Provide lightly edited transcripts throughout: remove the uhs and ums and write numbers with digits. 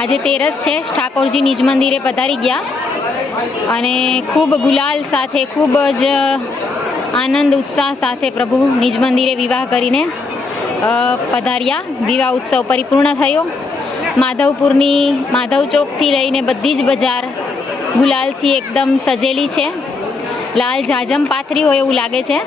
આજે તેરસ છે, ઠાકોરજી નિજ મંદિરે પધારી ગયા અને ખૂબ ગુલાલ સાથે, ખૂબ જ આનંદ ઉત્સાહ સાથે પ્રભુ નિજ મંદિરે વિવાહ કરીને પધાર્યા. વિવાહ ઉત્સવ પરિપૂર્ણ થયો. માધવપુરની માધવ ચોકથી લઈને બધી જ બજાર ગુલાલથી એકદમ સજેલી છે. લાલ જાજમ પાથરી હોય એવું લાગે છે.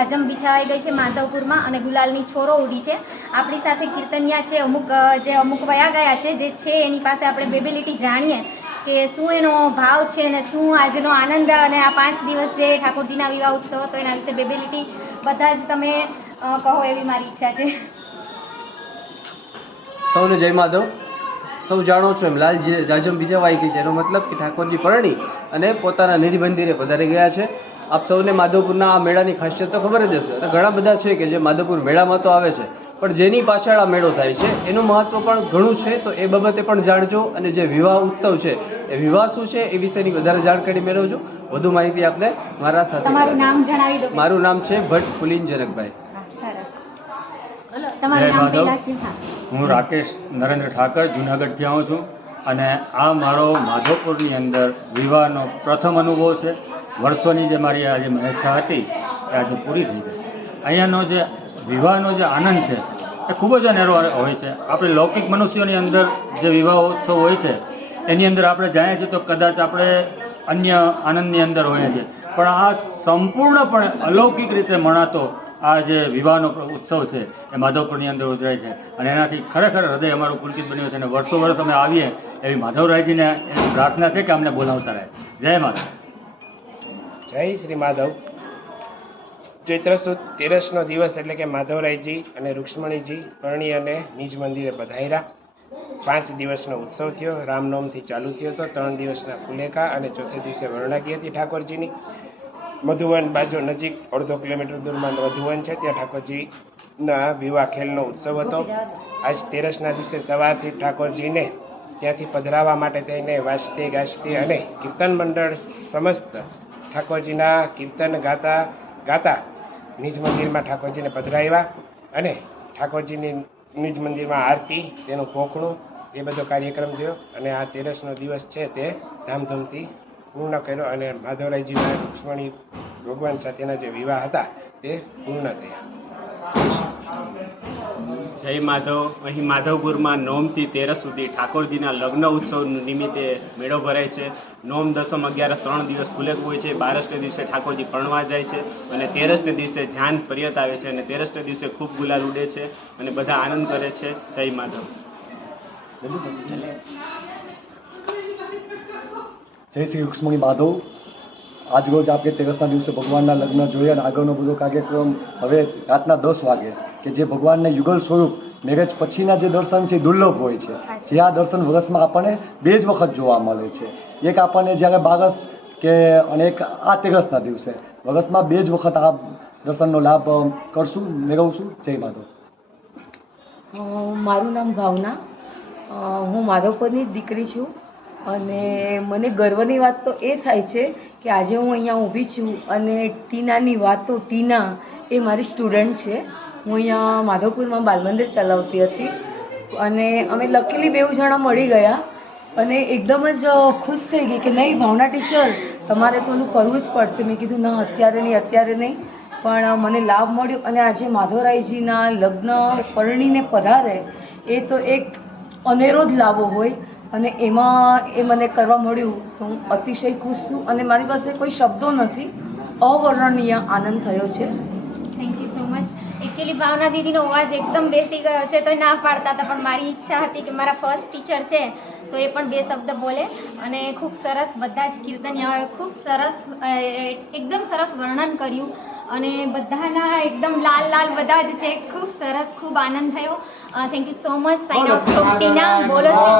જાજમ બિછાવાઈ ગઈ છે માધવપુરમાં અને ગુલાલની છોરો ઉડી છે. આપણી સાથે કીર્તનિયા છે, અમુક વયા ગયા છે જે છે એની પાસે આપણે બેબિલિટી જાણીએ કે શું એનો ભાવ છે અને શું આજનો આનંદ અને આ 5 દિવસ જે ઠાકોરજીના વિવાહ ઉત્સવ હતો એના વિશે બેબિલિટી બધા જ તમે કહો એવી મારી ઈચ્છા છે. સૌને જય માધવ. સૌ જાણો છો એમ લાલ જાજમ બીજાવાઈ ગઈ છે, એનો મતલબ કે ઠાકોરજી પરણી અને પોતાના નિજ મંદિરે પધારી ગયા છે. આપ સૌને માધવપુરના આ મેળાની ખાસિયત તો ખબર જ હશે. અને ઘણા બધા છે કે જે માધવપુર મેળામાં તો આવે છે, પણ જેની પાછળ આ મેળો થાય છે એનું મહત્વ પણ ઘણું છે. તો એ બાબતે પણ જાણજો અને જે વિવાહ ઉત્સવ છે એ વિવાહ શું છે એ વિશેની વધારે જાણકારી મેળવજો. વધુ માહિતી આપને મારા સાથે. તમારું નામ જણાવી દો. મારું નામ છે ભટ્ટ પુલિન જનકભાઈ. તમારું નામ પહેલા કે? હા. હું રાકેશ નરેન્દ્ર ઠાકર જુનાગઢથી આવું છું અને આ મારો માધવપુરની અંદર વિવાહનો પ્રથમ અનુભવ છે. વર્ષોની જે મારી આજે મહેચ્છા હતી એ આજે પૂરી થઈ છે. અહીંયાનો જે વિવાહનો જે આનંદ છે એ ખૂબ જ અનેરો હોય છે. આપણે લૌકિક મનુષ્યોની અંદર જે વિવાહ ઉત્સવ હોય છે એની અંદર આપણે જાણીએ છીએ તો કદાચ આપણે અન્ય આનંદની અંદર હોઈએ છીએ, પણ આ સંપૂર્ણપણે અલૌકિક રીતે મનાતો આ જે વિવાહનો ઉત્સવ છે એ માધવપુરની અંદર ઉજવાય છે અને એનાથી ખરેખર હૃદય અમારું પુલકિત બન્યું છે અને વર્ષો વર્ષ અમે આવીએ એવી માધવરાયજીને એવી પ્રાર્થના છે કે અમને બોલાવતા રહે. જય માધવ. જય શ્રી માધવ. ચૈત્ર સુદ 13નો દિવસ એટલે કે માધવરાયજી અને રૂક્ષ્મણીજી પરણી અને નિજ મંદિરે પધાર્યા. 5 દિવસનો ઉત્સવ થયો. રામનવમથી ચાલુ થયો હતો. 3 દિવસના ફુલેકા અને ચોથે દિવસે વરણાગી હતી ઠાકોરજીની. મધુવન બાજુ નજીક 1.5 કિલોમીટર દૂરમાં મધુવન છે, ત્યાં ઠાકોરજીના વિવાહ ખેલનો ઉત્સવ હતો. આજ 13ના દિવસે સવારથી ઠાકોરજીને ત્યાંથી પધરાવવા માટે થઈને વાજતે ગાજતે અને કીર્તન મંડળ સમસ્ત ઠાકોરજીના કીર્તન ગાતા નિજ મંદિરમાં ઠાકોરજીને પધરાવ્યા અને ઠાકોરજીની નિજ મંદિરમાં આરતી, તેનું પોખણું, એ બધો કાર્યક્રમ થયો અને આ 13નો દિવસ છે તે ધામધૂમથી પૂર્ણ કર્યો અને માધવરાયજીના રૂક્ષ્મણી ભગવાન સાથેના જે વિવાહ હતા તે પૂર્ણ થયા. જય માધવ. અહીં માધવપુરમાં 9થી 13 સુધી ઠાકોરજીના લગ્ન ઉત્સવ નિમિત્તે મેળો ભરાય છે. 9, 10, 11, 3 દિવસ ફુલેક હોય છે. 12ને દિવસે ઠાકોરજી પરણવા જાય છે અને 13ને દિવસે જાન પર્યત આવે છે અને 13ને દિવસે ખૂબ ગુલાલ ઉડે છે અને બધા આનંદ કરે છે. જય માધવ. જય શ્રી રૂક્ષ્મણી માધવ. આજરોજ આપણે 13ના દિવસે ભગવાનના લગ્ન જોઈએ અને આગળનો બધો કાર્યક્રમ હવે રાતના 10 વાગે કે જે ભગવાનને યુગલ સ્વરૂપ મેરેજ પછીના જે દર્શન છે એ દુર્લભ હોય છે. જે આ દર્શન વર્ષમાં આપણને 2 જ વખત જોવા મળે છે. એક આપણને જ્યારે 12 કે અને એક આ 13ના દિવસે. વર્ષમાં 2 જ વખત આ દર્શનનો લાભ કરશું, મેળવશું. જય માધવ. મારું નામ ભાવના. હું માધવપુરની જ દીકરી છું અને મને ગર્વની વાત તો એ થાય છે કે આજે હું અહીંયા ઊભી છું અને ટીનાની વાતો, ટીના એ મારી સ્ટુડન્ટ છે. હું અહીંયા માધવપુરમાં બાલમંદિર ચલાવતી હતી અને અમે લકીલી 2 જણા મળી ગયા અને એકદમ જ ખુશ થઈ ગઈ કે નહીં ભાવના ટીચર તમારે તો ઓલું કરવું જ પડશે. મેં કીધું ના અત્યારે નહીં, પણ મને લાભ મળ્યો અને આજે માધવરાયજીના લગ્ન પરણીને પધારે એ તો એક અનેરો જ લાભો હોય અને એમાં એ મને કરવા મળ્યું તો હું અતિશય ખુશ છું અને મારી પાસે કોઈ શબ્દો નથી. અવર્ણનીય આનંદ થયો છે. Thank you so much. Actually Bhavna દીદીનો અવાજ એકદમ બેસી ગયો છે તો ના પાડતા હતા, પણ મારી ઈચ્છા હતી કે મારા ફર્સ્ટ ટીચર છે તો એ પણ 2 શબ્દ બોલે અને ખૂબ સરસ બધા જ કીર્તનિયાઓએ ખૂબ સરસ એકદમ સરસ વર્ણન કર્યું અને બધાના એકદમ લાલ બધા જ છે. ખૂબ સરસ, ખૂબ આનંદ થયો. Thank you so much. Sign off Tina. બોલો શ્રી